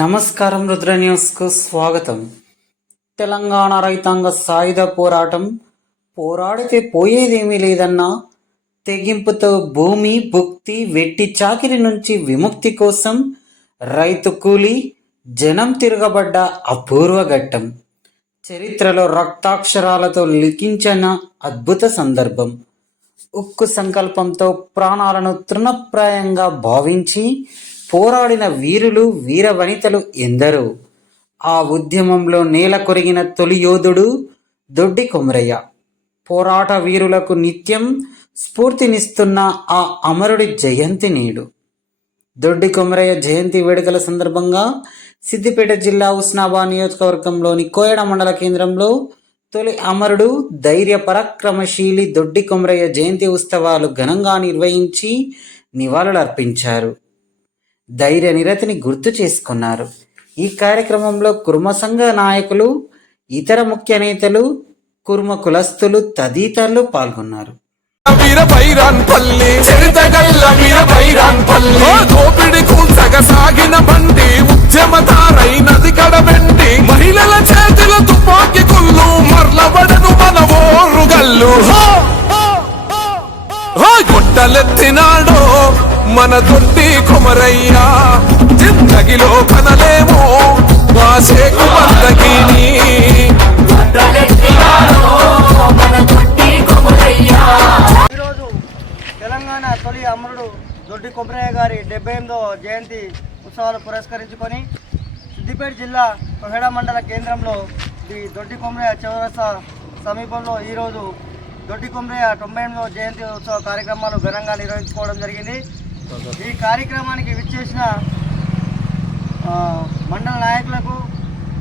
నమస్కారం. రుద్ర న్యూస్కు స్వాగతం. తెలంగాణ రైతాంగ సాయుధ పోరాటం పోరాడితే పోయేదేమీ లేదన్న తెగింపుతో భూమి భుక్తి వెట్టి చాకిరి నుంచి విముక్తి కోసం రైతు కూలి జనం తిరగబడ్డ అపూర్వ ఘట్టం. చరిత్రలో రక్తాక్షరాలతో లిఖించిన అద్భుత సందర్భం. ఉక్కు సంకల్పంతో ప్రాణాలను తృణప్రాయంగా భావించి పోరాడిన వీరులు వీర వనితలు ఎందరో. ఆ ఉద్యమంలో నేల కొరిగిన తొలి యోధుడు దొడ్డి కొమరయ్య. పోరాట వీరులకు నిత్యం స్ఫూర్తినిస్తున్న ఆ అమరుడి జయంతి నేడు. దొడ్డి కొమరయ్య జయంతి వేడుకల సందర్భంగా సిద్దిపేట జిల్లా హుస్నాబాద్ నియోజకవర్గంలోని కోయడ మండల కేంద్రంలో తొలి అమరుడు ధైర్య పరాక్రమశీలి దొడ్డి కొమరయ్య జయంతి ఉత్సవాలు ఘనంగా నిర్వహించి నివాళులర్పించారు. ధైర్య నిరతిని గుర్తు చేసుకున్నారు. ఈ కార్యక్రమంలో కుర్మ సంఘ నాయకులు, ఇతర ముఖ్య నేతలు, కుర్మ కులస్తులు తదితరులు పాల్గొన్నారు. మహిళల చేతుల తుపాకి కుళ్ళు మర్లబడను మన ఓరుగల్లు గొట్టలెత్తినాడో మన దొడ్డి కొమరయ్య. జిందగిలో కనలేమో వాసేకు బందగిని. ఈరోజు తెలంగాణ తొలి అమరుడు దొడ్డి కొమరయ్య గారి 78వ జయంతి ఉత్సవాలు పురస్కరించుకొని సిద్దిపేట జిల్లా కోహెడ మండల కేంద్రంలో దొడ్డి కొమరయ్య చౌరస్తా సమీపంలో ఈరోజు దొడ్డి కొమరయ్య 98వ జయంతి ఉత్సవ కార్యక్రమాలు ఘనంగా నిర్వహించుకోవడం జరిగింది. ఈ కార్యక్రమానికి విచ్చేసిన మండల నాయకులకు,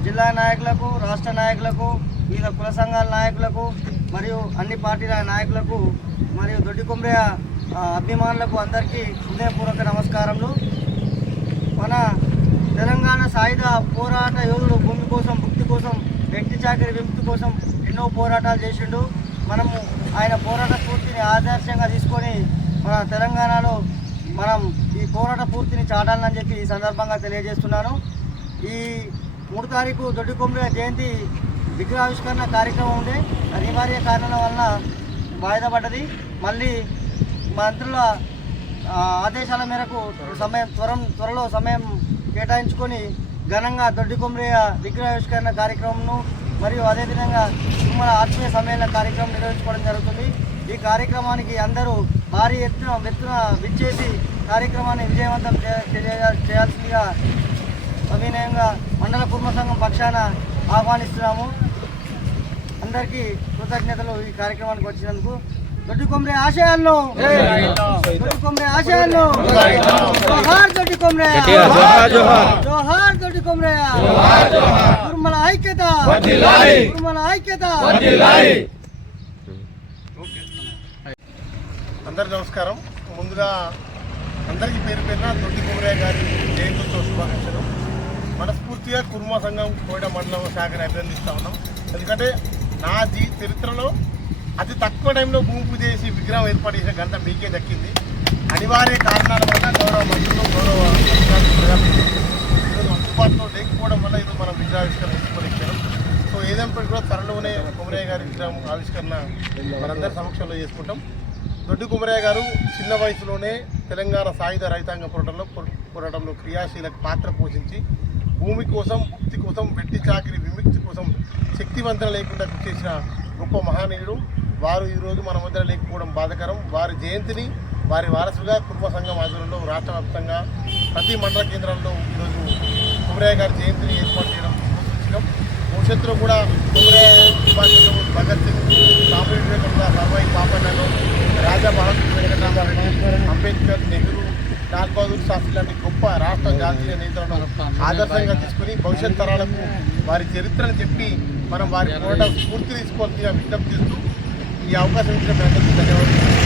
జిల్లా నాయకులకు, రాష్ట్ర నాయకులకు, వివిధ కుల సంఘాల నాయకులకు మరియు అన్ని పార్టీల నాయకులకు మరియు దొడ్డి కొమరయ్య అభిమానులకు అందరికీ హృదయపూర్వక నమస్కారములు. మన తెలంగాణ సాయుధ పోరాట యోధుడు భూమి కోసం, భుక్తి కోసం, వ్యక్తి చాకరి విముక్తి కోసం ఎన్నో పోరాటాలు చేసిండు. మనము ఆయన పోరాట స్ఫూర్తిని ఆదర్శంగా తీసుకొని మన తెలంగాణలో మనం ఈ పోరాట పూర్తిని చాటాలని చెప్పి ఈ సందర్భంగా తెలియజేస్తున్నాను. ఈ 3 తారీఖు దొడ్డి కొమరయ్య జయంతి విగ్రహావిష్కరణ కార్యక్రమం ఉండే అనివార్య కారణాల వలన వాయిదా పడ్డది. మళ్ళీ మంత్రుల ఆదేశాల మేరకు త్వరలో సమయం కేటాయించుకొని ఘనంగా దొడ్డి కొమరయ్య విగ్రహావిష్కరణ కార్యక్రమంను మరియు అదేవిధంగా తుమ్మల ఆత్మీయ సమ్మేళన కార్యక్రమం నిర్వహించుకోవడం జరుగుతుంది. ఈ కార్యక్రమానికి అందరూ భారీ ఎత్తున విచ్చేసి కార్యక్రమాన్ని విజయవంతం చేయాల్సిందిగా అవినయంగా మండల కుర్మ సంఘం పక్షాన ఆహ్వానిస్తున్నాము. అందరికీ కృతజ్ఞతలు ఈ కార్యక్రమానికి వచ్చినందుకు. దొడ్డి కొమరయ్య ఆశయాలను, దొడ్డి కొమరయ్య ఆశయాలను, జోహార్ దొడ్డి కొమరయ్య, జోహార్ దొడ్డి కొమరయ్య, కుర్మల ఐక్యత, కుర్మల ఐక్యత. అందరికి నమస్కారం. ముందుగా అందరికీ పేరు పేరున దొడ్డి కొమరయ్య గారి జయంతితో శుభాకాంక్షలు. మనస్ఫూర్తిగా కుర్మ సంఘం కోయడ మండలం శాఖని అభినందిస్తూ ఉన్నాం. ఎందుకంటే నా చరిత్రలో అతి తక్కువ టైంలో భూమి పూజ చేసి విగ్రహం ఏర్పాటు చేసిన ఘనత మీకే దక్కింది. అనివార్య కారణాల వల్ల గౌరవ మంత్రులు, గౌరవ ఈరోజు అందుబాటులో లేకపోవడం వల్ల ఈరోజు మనం విగ్రహావిష్కరణ చేసుకోలేకపోయాం. సో ఏదైనప్పటికీ కూడా త్వరలోనే కొమరయ్య గారి విగ్రహం ఆవిష్కరణ మనందరి సమక్షంలో చేసుకుంటాం. దొడ్డి కొమరయ్య గారు చిన్న వయసులోనే తెలంగాణ సాయుధ రైతాంగ పోరాటంలో క్రియాశీలక పాత్ర పోషించి భూమి కోసం, ముక్తి కోసం, వెట్టి చాకిరి విముక్తి కోసం శక్తివంతం లేకుండా చేసిన గొప్ప మహనీయుడు. వారు ఈరోజు మన మధ్య లేకపోవడం బాధాకరం. వారి జయంతిని వారి వారసుగా కుర్మ సంఘం ఆధ్వర్యంలో రాష్ట్ర వ్యాప్తంగా ప్రతి మండల కేంద్రంలో ఈరోజు కొమరయ్య గారి జయంతిని ఏర్పాటు చేయడం సూచించడం. భవిష్యత్తులో కూడా కొమరయ్య, సుభాష్ చంద్రబోస్, భగత్ సింగ్, స్వామి వివేకానంద, సర్వాయి పాపన్నలు, రాజా బహదూర్ వెంకటరామారెడ్డి, అంబేద్కర్, నెహ్రూ, లాల్ బహదూర్ శాస్త్రి లాంటి గొప్ప రాష్ట్ర జాతీయ నేతలను ఆదర్శంగా తీసుకుని భవిష్యత్ తరాలకు వారి చరిత్రను చెప్పి మనం వారి పోరాట స్ఫూర్తి తీసుకోవాల్సిందిగా విజ్ఞప్తి చేస్తూ ఈ అవకాశం ఇచ్చిన ప్రజలకు ధన్యవాదాలు.